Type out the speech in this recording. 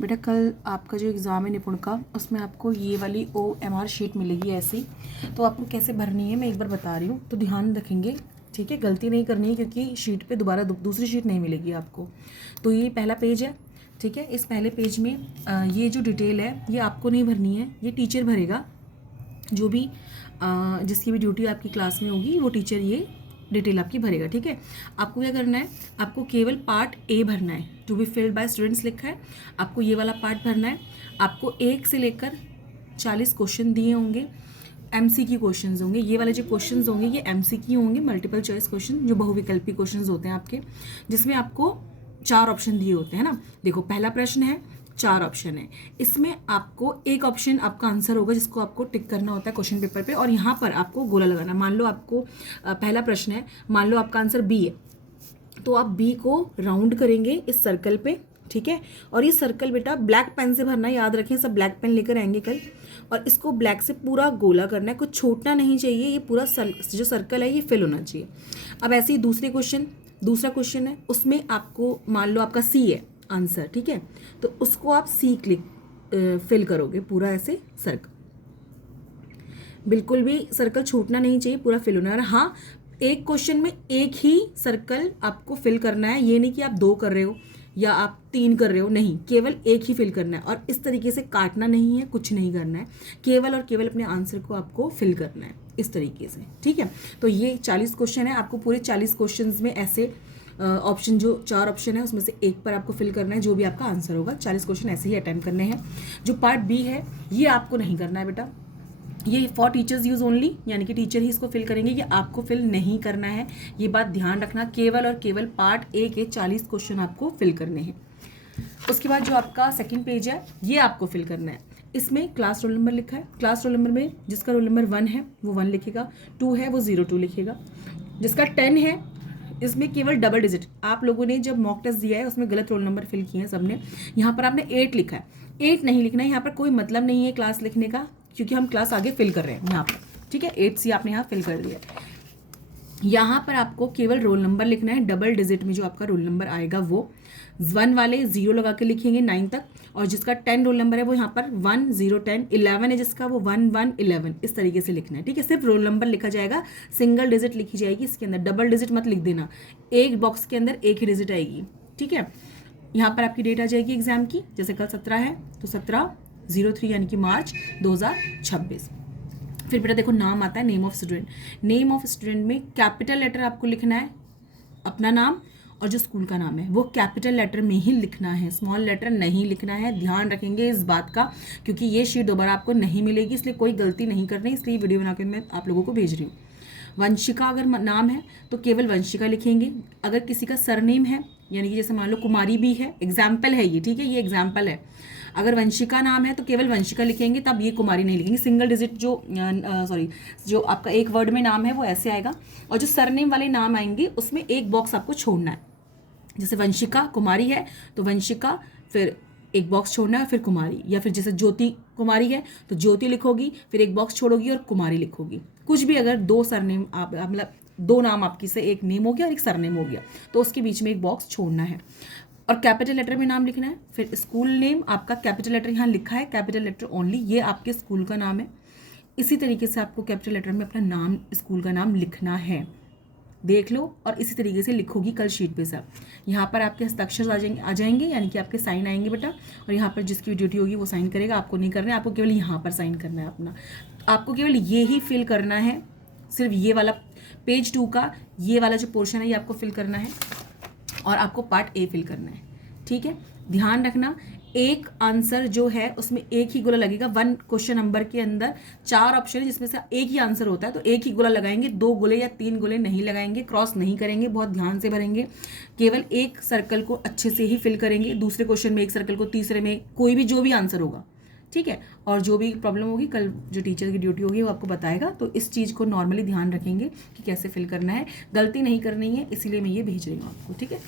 बेटा कल आपका जो एग्ज़ाम है निपुण का, उसमें आपको ये वाली OMR शीट मिलेगी ऐसी, तो आपको कैसे भरनी है मैं एक बार बता रही हूँ, तो ध्यान रखेंगे, ठीक है। गलती नहीं करनी है क्योंकि शीट पे दोबारा दूसरी शीट नहीं मिलेगी आपको। तो ये पहला पेज है, ठीक है। इस पहले पेज में ये जो डिटेल है ये आपको नहीं भरनी है, ये टीचर भरेगा। जो भी जिसकी भी ड्यूटी आपकी क्लास में होगी वो टीचर ये डिटेल आपकी भरेगा, ठीक है। आपको क्या करना है, आपको केवल पार्ट ए भरना है, to be filled by students लिखा है, आपको ये वाला पार्ट भरना है। आपको 1 से लेकर 40 क्वेश्चन दिए होंगे, MCQ क्वेश्चंस होंगे। ये वाले जो क्वेश्चंस होंगे ये MCQ होंगे, मल्टीपल चॉइस क्वेश्चन, जो बहुविकल्पी क्वेश्चंस होते हैं आपके, जिसमें आपको 4 ऑप्शन दिए होते हैं ना। देखो पहला प्रश्न है, 4 ऑप्शन है, इसमें आपको एक ऑप्शन आपका आंसर होगा जिसको आपको टिक करना होता है क्वेश्चन पेपर पे, और यहाँ पर आपको गोला लगाना। मान लो आपको पहला प्रश्न है, मान लो आपका आंसर बी है, तो आप बी को राउंड करेंगे इस सर्कल पे, ठीक है। और ये सर्कल बेटा ब्लैक पेन से भरना, याद रखें, सब ब्लैक पेन लेकर आएंगे कल, और इसको ब्लैक से पूरा गोला करना है, कुछ छोड़ना नहीं चाहिए, ये पूरा जो सर्कल है ये फिल होना चाहिए। अब ऐसे ही दूसरा क्वेश्चन है, उसमें आपको मान लो आपका सी है आंसर, ठीक है, तो उसको आप सी फिल करोगे पूरा ऐसे सर्कल, बिल्कुल भी सर्कल छूटना नहीं चाहिए, पूरा फिल होना है। और हाँ, एक क्वेश्चन में एक ही सर्कल आपको फिल करना है, ये नहीं कि आप 2 कर रहे हो या आप 3 कर रहे हो, नहीं, केवल एक ही फिल करना है। और इस तरीके से काटना नहीं है, कुछ नहीं करना है, केवल और केवल अपने आंसर को आपको फिल करना है इस तरीके से, ठीक है। तो ये 40 क्वेश्चन है, आपको पूरे 40 क्वेश्चन में ऐसे ऑप्शन, जो 4 ऑप्शन है उसमें से एक पर आपको फिल करना है, जो भी आपका आंसर होगा। 40 क्वेश्चन ऐसे ही अटेम्प्ट करने हैं। जो पार्ट बी है ये आपको नहीं करना है बेटा, ये फॉर टीचर्स यूज ओनली, यानी कि टीचर ही इसको फिल करेंगे, ये आपको फिल नहीं करना है, ये बात ध्यान रखना। केवल और केवल पार्ट ए के 40 क्वेश्चन आपको फिल करने हैं। उसके बाद जो आपका सेकंड पेज है ये आपको फिल करना है। इसमें क्लास रोल नंबर लिखा है, क्लास रोल नंबर में जिसका रोल नंबर 1 है वो 1 लिखेगा, 2 है वो 02 लिखेगा, जिसका 10 है इसमें केवल डबल डिजिट। आप लोगों ने जब मॉक टेस्ट दिया है उसमें गलत रोल नंबर फिल किए हैं सबने, यहाँ पर आपने 8 लिखा है, 8 नहीं लिखना है, यहाँ पर कोई मतलब नहीं है क्लास लिखने का, क्योंकि हम क्लास आगे फिल कर रहे हैं यहाँ पर, ठीक है। 8C आपने यहाँ फिल कर दिया है। यहाँ पर आपको केवल रोल नंबर लिखना है, डबल डिजिट में जो आपका रोल नंबर आएगा वो 1 वाले 0 लगा के लिखेंगे 9 तक, और जिसका 10 रोल नंबर है वो यहाँ पर 1 0 10, 11 है जिसका वो 1 1 11, इस तरीके से लिखना है, ठीक है। सिर्फ रोल नंबर लिखा जाएगा, सिंगल डिजिट लिखी जाएगी इसके अंदर, डबल डिजिट मत लिख देना, एक बॉक्स के अंदर एक ही डिजिट आएगी, ठीक है। यहाँ पर आपकी डेट आ जाएगी एग्जाम की, जैसे कल 17 है तो 17/03 यानी कि मार्च 2026। फिर बेटा देखो नाम आता है, name of student. Name of student में कैपिटल लेटर आपको लिखना है, अपना नाम और जो स्कूल का नाम है वो कैपिटल लेटर में ही लिखना है, स्मॉल लेटर नहीं लिखना है। ध्यान रखेंगे इस बात का, क्योंकि ये शीट दोबारा आपको नहीं मिलेगी, इसलिए कोई गलती नहीं करनी, इसलिए वीडियो बनाकर मैं आप लोगों को भेज रही हूँ। वंशिका अगर नाम है तो केवल वंशिका लिखेंगे। अगर किसी का सरनेम है, यानी कि जैसे मान लो कुमारी भी है, एग्जाम्पल है ये, ठीक है, ये एग्जाम्पल है। अगर वंशिका नाम है तो केवल वंशिका लिखेंगे, तब ये कुमारी नहीं लिखेंगे। सिंगल डिजिट जो आपका एक वर्ड में नाम है वो ऐसे आएगा, और जो सरनेम वाले नाम आएंगे उसमें एक बॉक्स आपको छोड़ना है। जैसे वंशिका कुमारी है तो वंशिका, फिर एक बॉक्स छोड़ना है, फिर कुमारी, या फिर जैसे ज्योति कुमारी है तो ज्योति लिखोगी, फिर एक बॉक्स छोड़ोगी और कुमारी लिखोगी। कुछ भी अगर 2 सरनेम आप मतलब 2 नाम आपकी से, एक नेम हो गया और एक सरनेम हो गया, तो उसके बीच में एक बॉक्स छोड़ना है, और कैपिटल लेटर में नाम लिखना है। फिर स्कूल नेम आपका कैपिटल लेटर यहाँ लिखा है, कैपिटल लेटर ओनली, ये आपके स्कूल का नाम है। इसी तरीके से आपको कैपिटल लेटर में अपना नाम, स्कूल का नाम लिखना है, देख लो, और इसी तरीके से लिखोगी कल शीट पे सब। यहाँ पर आपके हस्ताक्षर आ जाएंगे, यानी कि आपके साइन आएंगे बेटा, और यहाँ पर जिसकी ड्यूटी होगी वो साइन करेगा, आपको नहीं करना है, आपको केवल यहाँ पर साइन करना है अपना, आपको केवल ये ही फिल करना है, सिर्फ ये वाला पेज 2 का ये वाला जो पोर्शन है ये आपको फिल करना है, और आपको पार्ट ए फिल करना है, ठीक है। ध्यान रखना, एक आंसर जो है उसमें एक ही गोला लगेगा। 1 क्वेश्चन नंबर के अंदर 4 ऑप्शन है जिसमें से एक ही आंसर होता है, तो एक ही गोला लगाएंगे, 2 गोले या 3 गोले नहीं लगाएंगे, क्रॉस नहीं करेंगे, बहुत ध्यान से भरेंगे, केवल एक सर्कल को अच्छे से ही फिल करेंगे, दूसरे क्वेश्चन में एक सर्कल को, तीसरे में कोई भी जो भी आंसर होगा, ठीक है। और जो भी प्रॉब्लम होगी कल जो टीचर की ड्यूटी होगी वो आपको बताएगा, तो इस चीज़ को नॉर्मली ध्यान रखेंगे कि कैसे फिल करना है, गलती नहीं करनी है, इसीलिए मैं ये भेज रही हूँ आपको, ठीक है।